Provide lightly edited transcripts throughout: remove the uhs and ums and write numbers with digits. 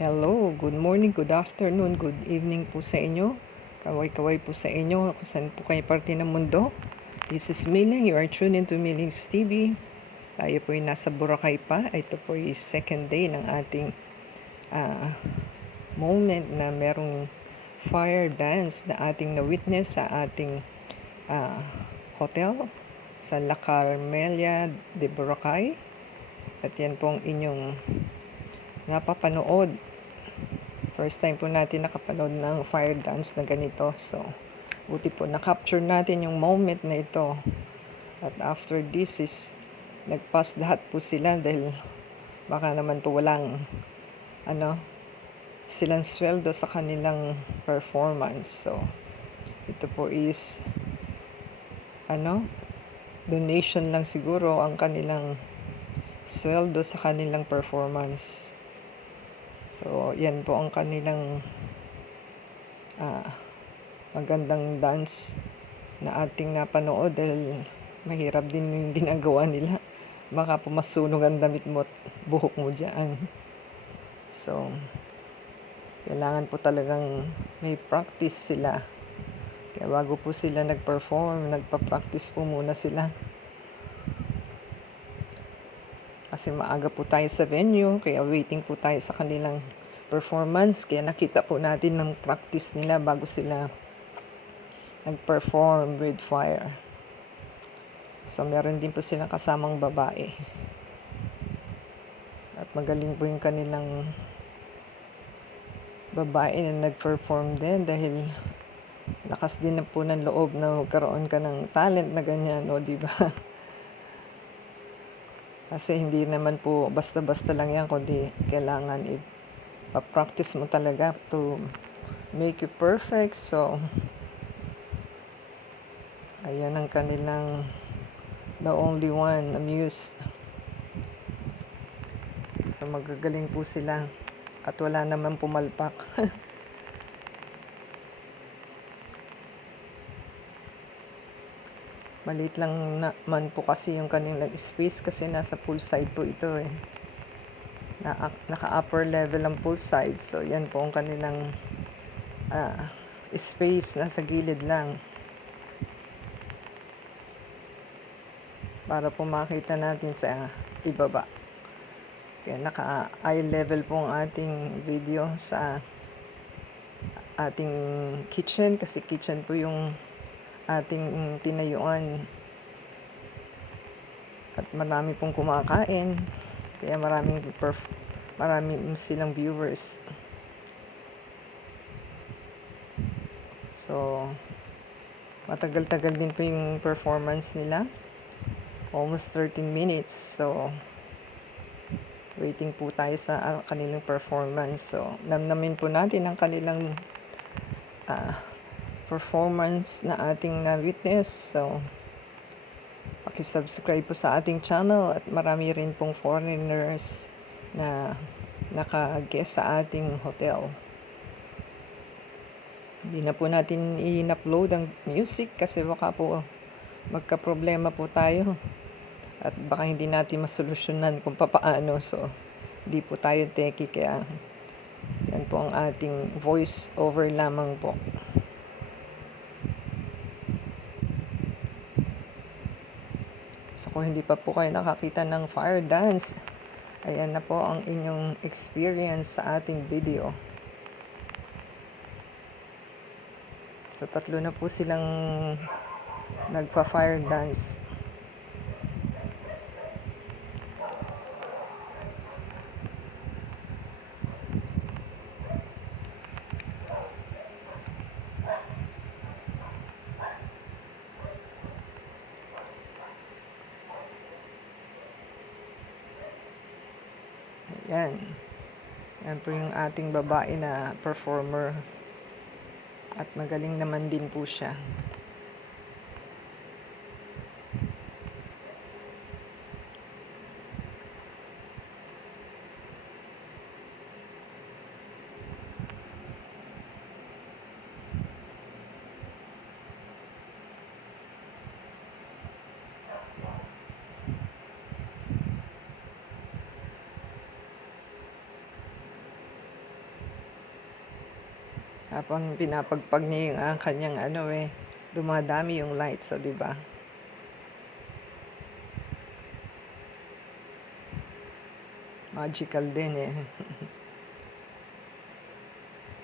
Hello, good morning, good afternoon, good evening po sa inyo. Kaway-kaway po sa inyo kung saan po kayo parte ng mundo. This is Miling, you are tuned into Miling's TV. Tayo po ay nasa Boracay pa. Ito po ay second day ng ating moment na merong fire dance na ating na-witness sa ating hotel sa La Carmelia de Boracay. At yan po ang inyong napapanood. First time po natin nakapanood ng fire dance na ganito. So, buti po na-capture natin yung moment na ito. At after this is, nag-pass lahat po sila dahil baka naman po walang silang sweldo sa kanilang performance. So, ito po is donation lang siguro ang kanilang sweldo sa kanilang performance. So, yan po ang kanilang magandang dance na ating napanood dahil mahirap din yung ginagawa nila. Baka po masunog ang damit mo at buhok mo dyan. So, kailangan po talagang may practice sila. Kaya bago po sila nag-perform, nagpa-practice po muna sila. Kasi maaga po tayo sa venue, kaya waiting po tayo sa kanilang performance. Kaya nakita po natin ng practice nila bago sila nag-perform with fire. So, meron din po silang kasamang babae. At magaling po yung kanilang babae na nag-perform din dahil lakas din na po ng loob na magkaroon ka ng talent na ganyan, no, di ba? Kasi hindi naman po basta-basta lang yan, kundi kailangan ipa-practice mo talaga to make you perfect. So, ayan ang kanilang the only one, Amuse. So, magagaling po sila at wala naman pumalpak. Maliit lang naman po kasi yung kanilang space kasi nasa poolside po ito eh. Naka-upper level ang poolside. So, yan po ang kanilang space. Nasa gilid lang. Para po makita natin sa ibaba. Kaya naka-eye level po ang ating video sa ating kitchen. Kasi kitchen po yung ating tinayuan. At marami pong kumakain. Kaya marami silang viewers. So, matagal-tagal din po yung performance nila. Almost 13 minutes. So, waiting po tayo sa kanilang performance. So, namnamin po natin ang kanilang performance na ating na-witness. So, pakisubscribe po sa ating channel at marami rin pong foreigners na naka-guest sa ating hotel. Hindi na po natin i-upload ang music kasi baka po magka-problema po tayo. At baka hindi natin masolusyonan kung papaano. So, hindi po tayo techie kaya yan po ang ating voice over lamang po. So, kung hindi pa po kayo nakakita ng fire dance, ayan na po ang inyong experience sa ating video. So, 3 na po silang nagpa-fire dance. Ayan. Yan po yung ating babae na performer. At magaling naman din po siya. Habang pinapagpag niya yung kanyang dumadami yung lights, so 'di ba? Magical din eh.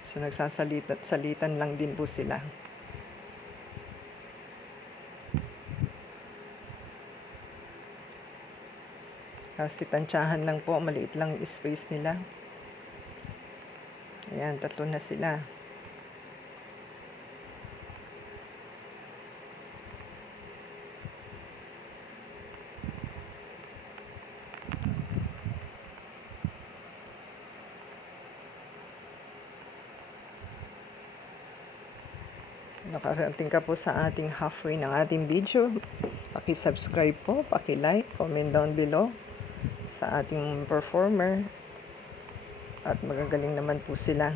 So nagsasalitan lang din po sila. Kasi tantsahan lang po, maliit lang yung space nila. Ayan, 3 na sila. Nakarating ka po sa ating halfway ng ating video. Paki-subscribe po, paki-like, comment down below sa ating performer. At magagaling naman po sila.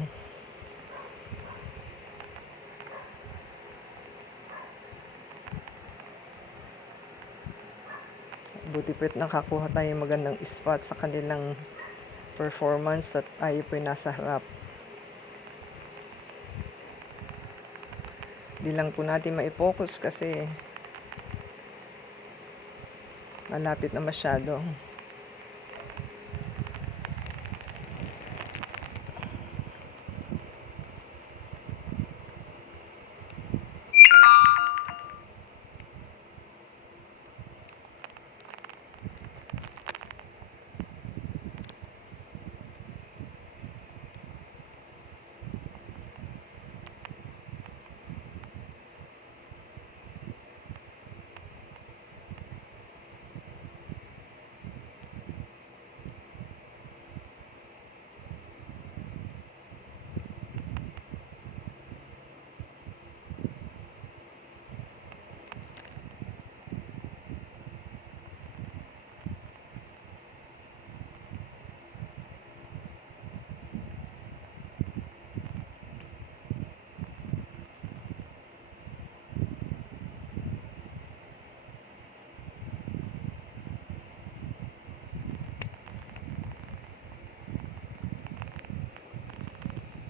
Buti po't nakakuha tayo magandang spot sa kanilang performance at tayo po'y nasa harap. Di lang po natin mai-focus kasi malapit na masyado.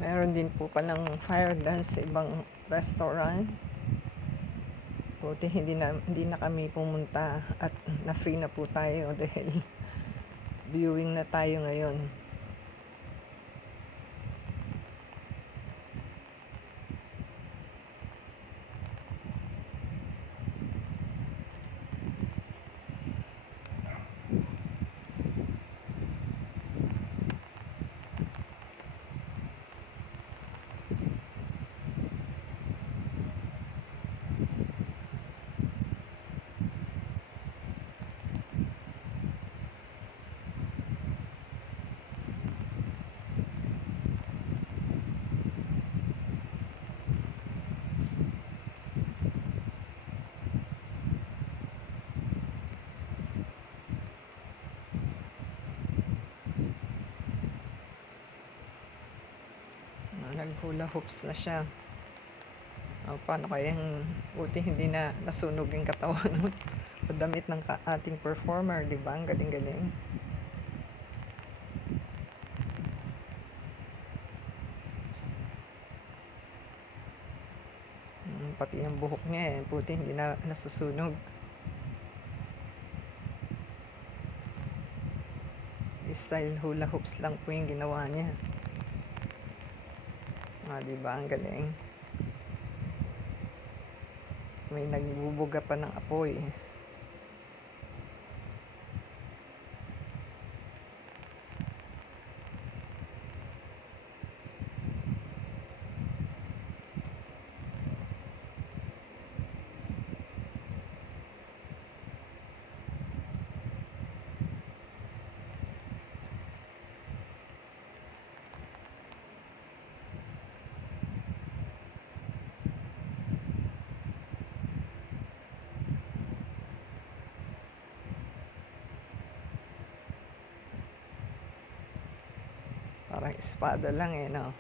Meron din po palang fire dance sa ibang restaurant. Buti hindi na kami pumunta at na-free na po tayo dahil viewing na tayo ngayon. Nag-hula hoops na siya. Paano kayang buti hindi na nasunog yung katawan o damit ng ating performer, di ba? Ang galing-galing. Pati yung buhok niya buti hindi na nasusunog. Style hula hoops lang po yung ginawa niya. Di ba? Ang galing. May nagbubuga pa ng apoy. Parang espada lang no?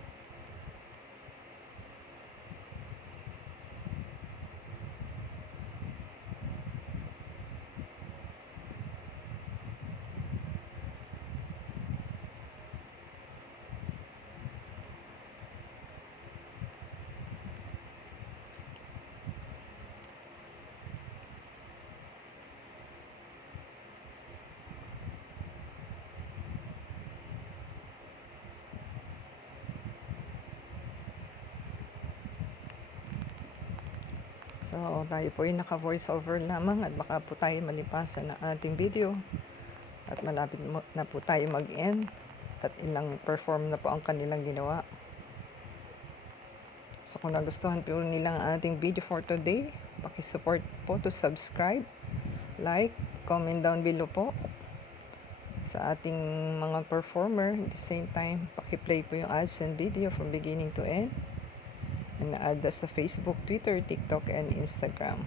So, tayo po ay naka-voice over lamang at baka po tayo malipasan ng ating video. At malapit na po tayo mag-end. At ilang perform na po ang kanilang ginawa. So, kung nagustuhan po nilang ating video for today, pakisupport po to subscribe, like, comment down below po sa ating mga performer. At the same time, pakiplay po yung ads and video from beginning to end. And add us sa Facebook, Twitter, TikTok, and Instagram.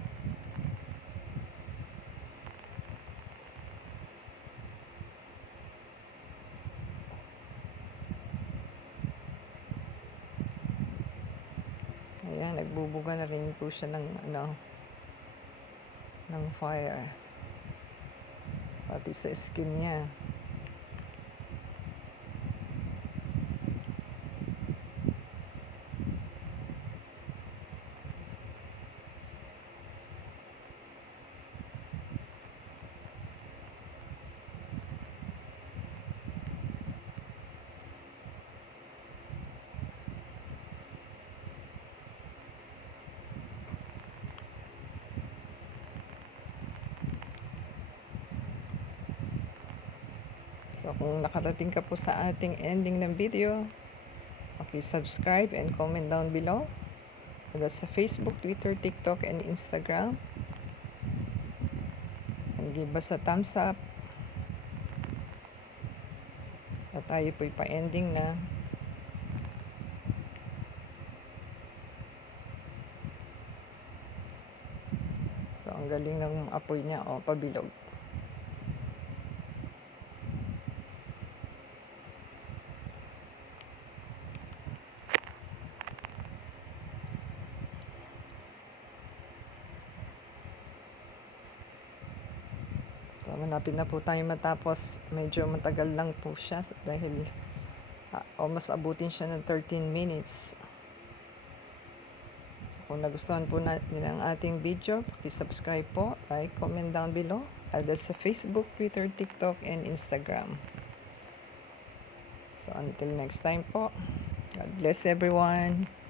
Ayan, nagbubuga na rin po siya ng fire. Pati sa skin niya. So, kung nakarating ka po sa ating ending ng video, subscribe and comment down below. That's sa Facebook, Twitter, TikTok, and Instagram. And give us a thumbs up. At tayo po'y pa-ending na. So, ang galing ng apoy niya, pabilog. So, malapit na po tayo matapos. Medyo matagal lang po siya dahil almost abutin siya ng 13 minutes. So, kung nagustuhan po nilang ating video, subscribe po, like, comment down below. Add us sa Facebook, Twitter, TikTok, and Instagram. So, until next time po, God bless everyone.